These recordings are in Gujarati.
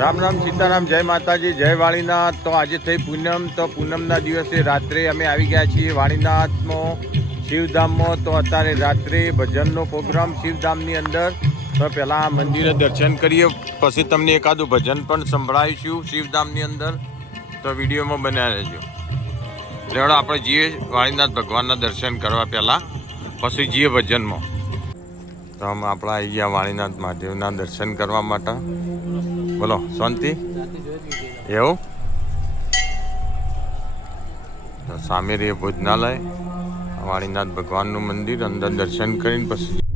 રામ રામ સીતારામ, જય માતાજી, જય વાણીનાથ તો આજે થઈ પૂનમ, તો પૂનમના દિવસે રાત્રે અમે આવી ગયા છીએ વાણીનાથમાં શિવધામમાં. તો અત્યારે રાત્રે ભજનનો પ્રોગ્રામ શિવધામની અંદર. તો પહેલાં આ મંદિરે દર્શન કરીએ, પછી તમને એકાદું ભજન પણ સંભળાવીશું શિવધામની અંદર. તો વિડીયોમાં બનાવી રહેજો. લેવડો, આપણે જઈએ વાણીનાથ ભગવાનના દર્શન કરવા પહેલાં, પછી જઈએ ભજનમાં. તો અમે આપણા આવી ગયા વાણીનાથ મહાદેવના દર્શન કરવા માટે. બોલો શાંતિ? એવું? તો સામે રે ભોજનાલય વાણીનાથ ભગવાનનું મંદિર અંદર દર્શન કરીને પછી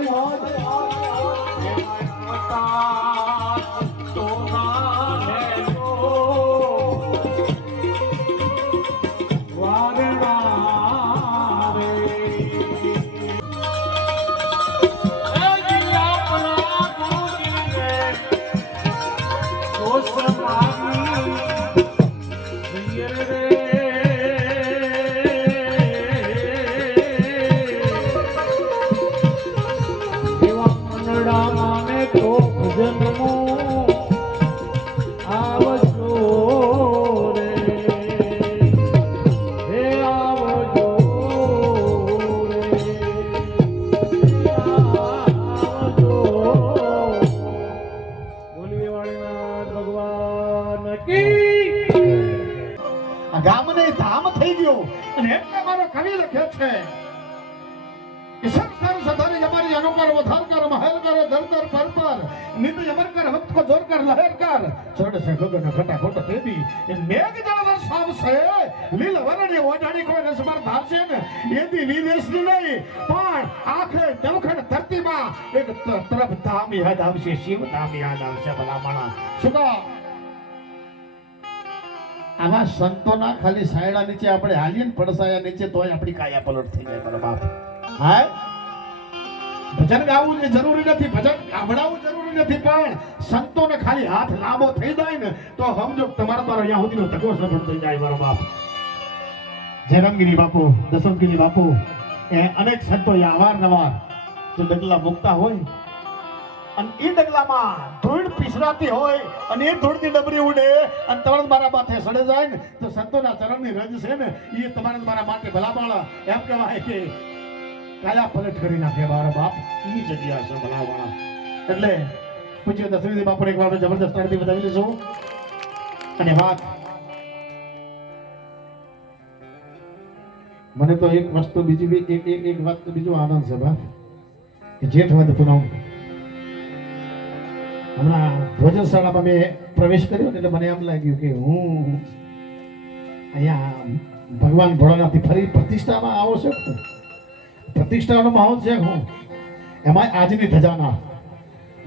બાપુ આ કવિ છે સંસ્કાર સધારી પણ દમખણ ધરતીમાં એક તરફ ધામ યાદ આવશે શિવ ધામ યાદ આવશે ભલામણા. કહો આવા સંતોના ખાલી સાયડા નીચે આપણે હાલીએ ને પડસાયા નીચે તોય આપણી કાયા પલટ થઈ જાય, મારા બાપ. હા ભજન ગાવું જરૂરી નથી, ભજન ગાવડાવવું જરૂરી નથી, પણ સંતોને ખાલી હાથ લાંબો થઈ જાય ને તો સમજો તમારા દ્વારા અહીંયા સુધીનો ધગો સફળ થઈ જાય, મારા બાપ. જયરામગીરી બાપુ દસમગીરી બાપુ. એ અનેક સંતો અવારનવાર જો ડગલા મૂકતા હોય અને એ ડગલામાં ધૂળ પીસરાતી હોય અને એ ધૂળની ડબરી ઉડે અને તમારા મારા માથે સડે જાય ને, તો સંતોના ચરણની રજ છે ને એ તમારે મારા માટે ભલામાળા એમ કહેવાય કે કાયા પલટ કરી નાખે મારા બાપ. એ જગ્યા છે ભલામાળા એટલે પૂછ્યું દશરથી બાપુને એક વાર જબરદસ્ત આરતી બતાવી લઈશું અને વાત. મને તો એક વસ્તુ બીજી બી, એક એક વાત તો બીજો આનંદ છે બાપ. કે જેઠ વધ પૂનમ. હમણાં ભોજનશાળામાં મેં પ્રવેશ કર્યો એટલે મને એમ લાગ્યું કે હું અહીંયા ભગવાન ભોળાનાથની ફરી પ્રતિષ્ઠામાં આવો છો? પ્રતિષ્ઠાનો માહોલ છે હું? એમાં આજની ધજાના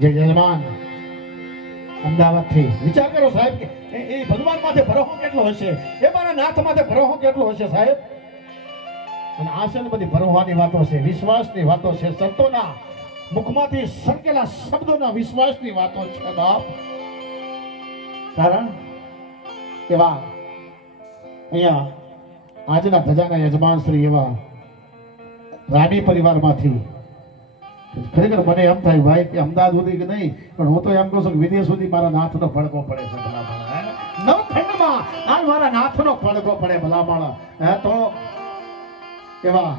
જે યજમાન અમદાવાદથી. વિચાર કરો સાહેબ કે એ- ભગવાન માથે ભરોહો કેટલો હશે? એ મારા નાથ માથે ભરોહો કેટલો હશે સાહેબ? અને આ છે બધી ભરોવાની વાતો છે, વિશ્વાસની વાતો છે, સંતોના મુખમાંથી સરકેલા શબ્દોના વિશ્વાસની વાતો છે બાપ. કારણ એવા અહીંયા આજના ધજાના યજમાન શ્રી એવા રાણી પરિવારમાંથી. ખરેખર મને એમ થાય ભાઈ કે અમદાવાદ સુધી કે નહીં, પણ હું તો એમ કહું છું કે વિદેશ સુધી મારા નાથનો ફડકો પડે છે ભલા માણા હે? નવખંડમાં આ મારા નાથનો ફડકો પડે ભલા માણા હે? તો એવા